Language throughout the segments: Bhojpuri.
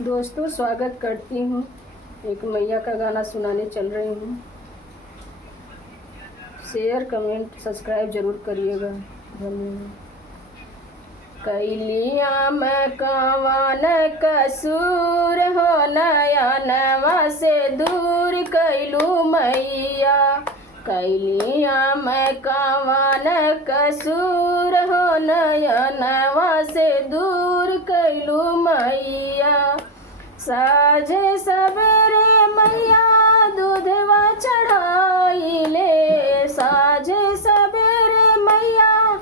दोस्तों स्वागत करती हूँ। एक मैया का गाना सुनाने चल रही हूँ। शेयर कमेंट सब्सक्राइब जरूर करिएगा। धन्यवाद। कैलिया में कवन कसूर हो, नयनवा से दूर कैलू मैया। कैलिया में कवन कसूर हो, नयनवा से दूर कैलू मैया। साझे सबेरे मैया दूधवा चढ़ाइले, साझे सबेरे मैया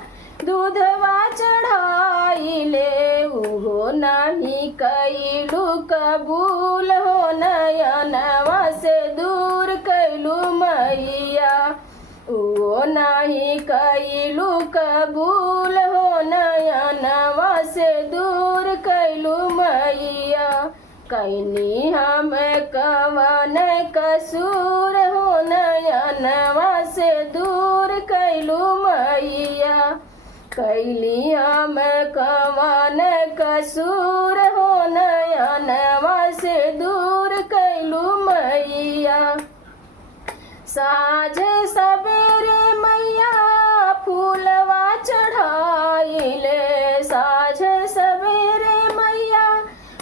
दूधवा चढ़ाइले। उहो नहीं कैलू कबूल हो, नयनवा से दूर कैलू मैया। उहो नहीं कैलू कबूल हो, नयनवा से दूर कैलू मैया। कैनी हम कवन कसूर हो, नयनवा से दूर कैलू मैया। कैली हम कवन कसूर हो, नयनवा से दूर कैलू मैया। साझे सबेरे मैया फूलवा चढ़ाइले, साझे सबेरे मैया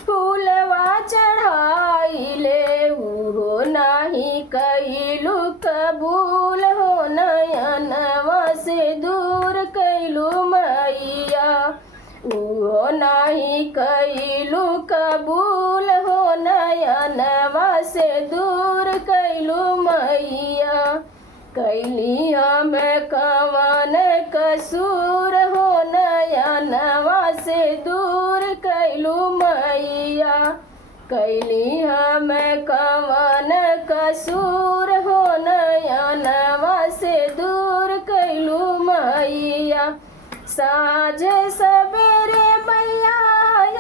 फूलवा चढ़ाइले। उहो नहीं कैलू कबूल हो, नयनवा से दूर कैलू मैया। उहो नहीं कैलू कबूल हो, नयनवा से दूर कैलू मैया। कैली हम कवन कसूर हो, नयनवा से दूर कैलू मैया। कैली हम कवन कसूर हो, नयनवा से दूर कैलू मैया। साझे सबेरे मैया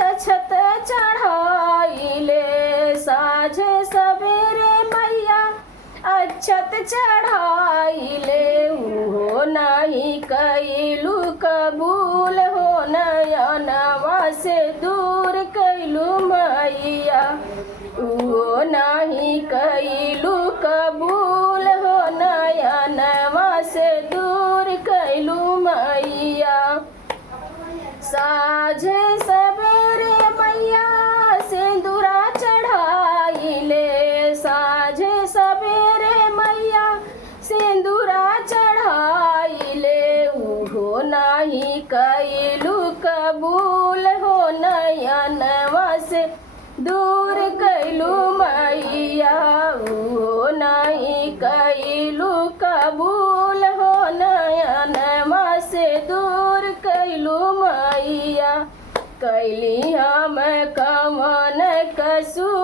अक्षत चढ़ाइले, साझे सबेरे मैया अक्षत चढ़ाइले। उहो नहीं कैलू कबूल हो, नयनवा से दूर कैलू मैया। उहो नहीं कैलू कबूल हो, नयनवा से दूर कैलू मैया। साझे सबेरे मैया सिंदूरा चढ़ाइले, साझे सबेरे मैया सिंदूरा चढ़ाइले। उहो नहीं कैलू कबूल हो, नयनवा से दूर कैलू मैया। उहो नहीं कैलू कबूल हो, नयनवा से दूर कैलू मैया। कैली हम कवन कसूर